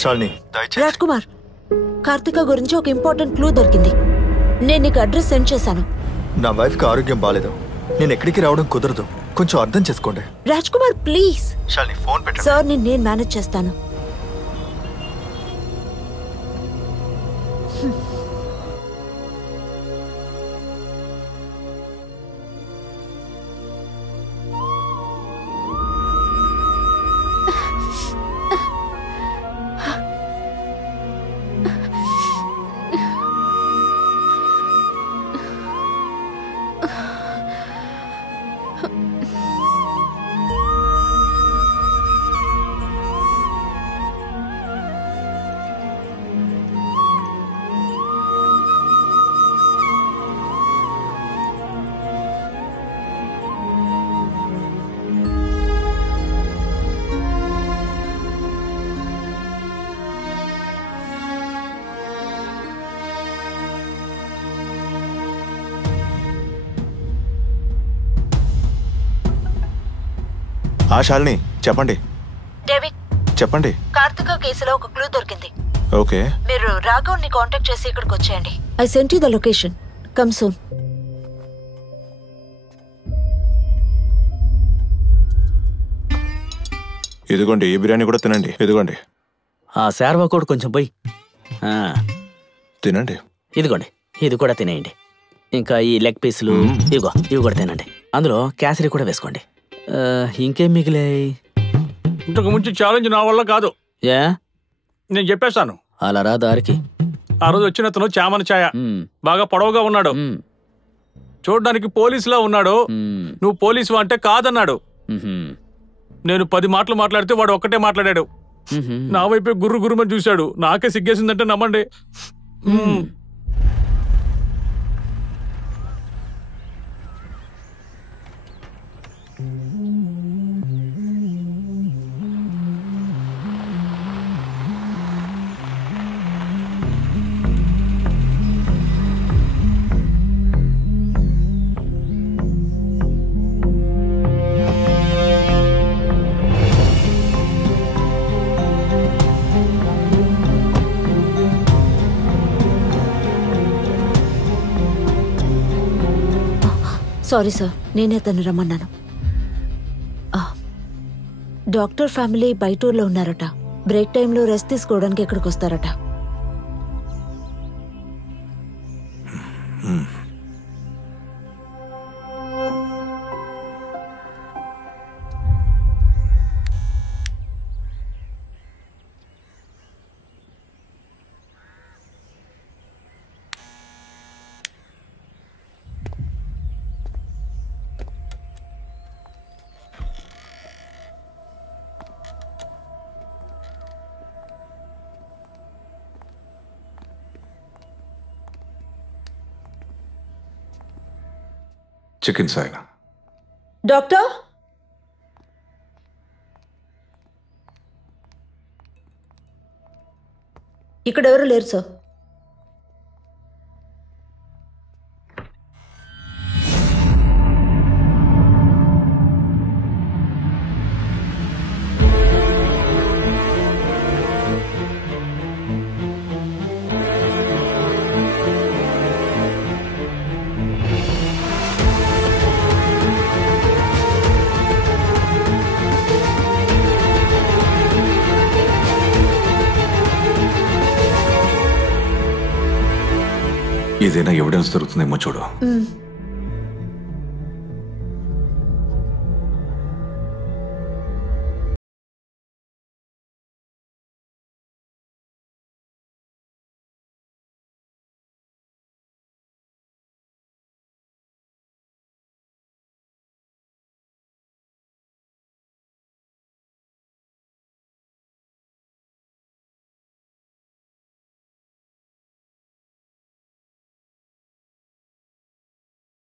శాలిని రాజ్ కుమార్, కార్తిక గురించి ఒక important clue దొరికింది. నేను నీకు అడ్రస్ సెండ్ చేశాను. నా వైఫ్కి ఆరోగ్యం బాలేదు, నేను ఎక్కడికి రావడం కుదరదు, కొంచెం అర్థం చేసుకోండి. రాజ్ కుమార్ ప్లీజ్. శాలిని ఫోన్ పెట్టండి. సార్ నేను మేనేజ్ చేస్తాను. శాలిని చెప్పండి. డేవిడ్ చెప్పండి. కార్తిక కేసులో ఒక క్లూ దొరికింది. ఓకే, మీరు రాఘవ్ని కాంటాక్ట్ చేసి ఇక్కడికి వచ్చేయండి. I sent you the location. Come soon. ఇదిగోండి, ఈ బిర్యానీ కూడా తినండి. ఇదిగోండి. శార్వా కూడా కొంచెం పోయి తినండి. ఇదిగోండి, ఇది కూడా తినేయండి. ఇంకా ఈ లెగ్ పీసులు ఇవి కూడా తినండి. అందులో కేసరి కూడా వేసుకోండి. ఇంకేం మిగిలాయి? ఇంతకు ముందు ఛాలెంజ్ నా వల్ల కాదు. ఏ నేను చెప్పేశాను. అలా రా దారికి. ఆ రోజు వచ్చిన అతను చామన ఛాయ, బాగా పొడవుగా ఉన్నాడు, చూడడానికి పోలీసులా ఉన్నాడు. నువ్వు పోలీసు అంటే కాదన్నాడు. నేను 10 మాటలు మాట్లాడితే వాడు ఒక్కటే మాట్లాడాడు. నా వైపే గుర్రు గుర్రుమని చూశాడు. నాకే సిగ్గేసిందంటే నమ్మండి. సారీ సార్, నేనే తను రమ్మన్నాను. డాక్టర్ ఫ్యామిలీ బయటూర్లో ఉన్నారట. బ్రేక్ టైంలో రెస్ట్ తీసుకోవడానికి ఇక్కడికి వస్తారట. చికెన్ సాయినా. డాక్టర్, ఇక్కడ ఎవరు లేరు సార్. ఏదైనా ఎవిడెన్స్ దొరుకుతుందేమో చూడు.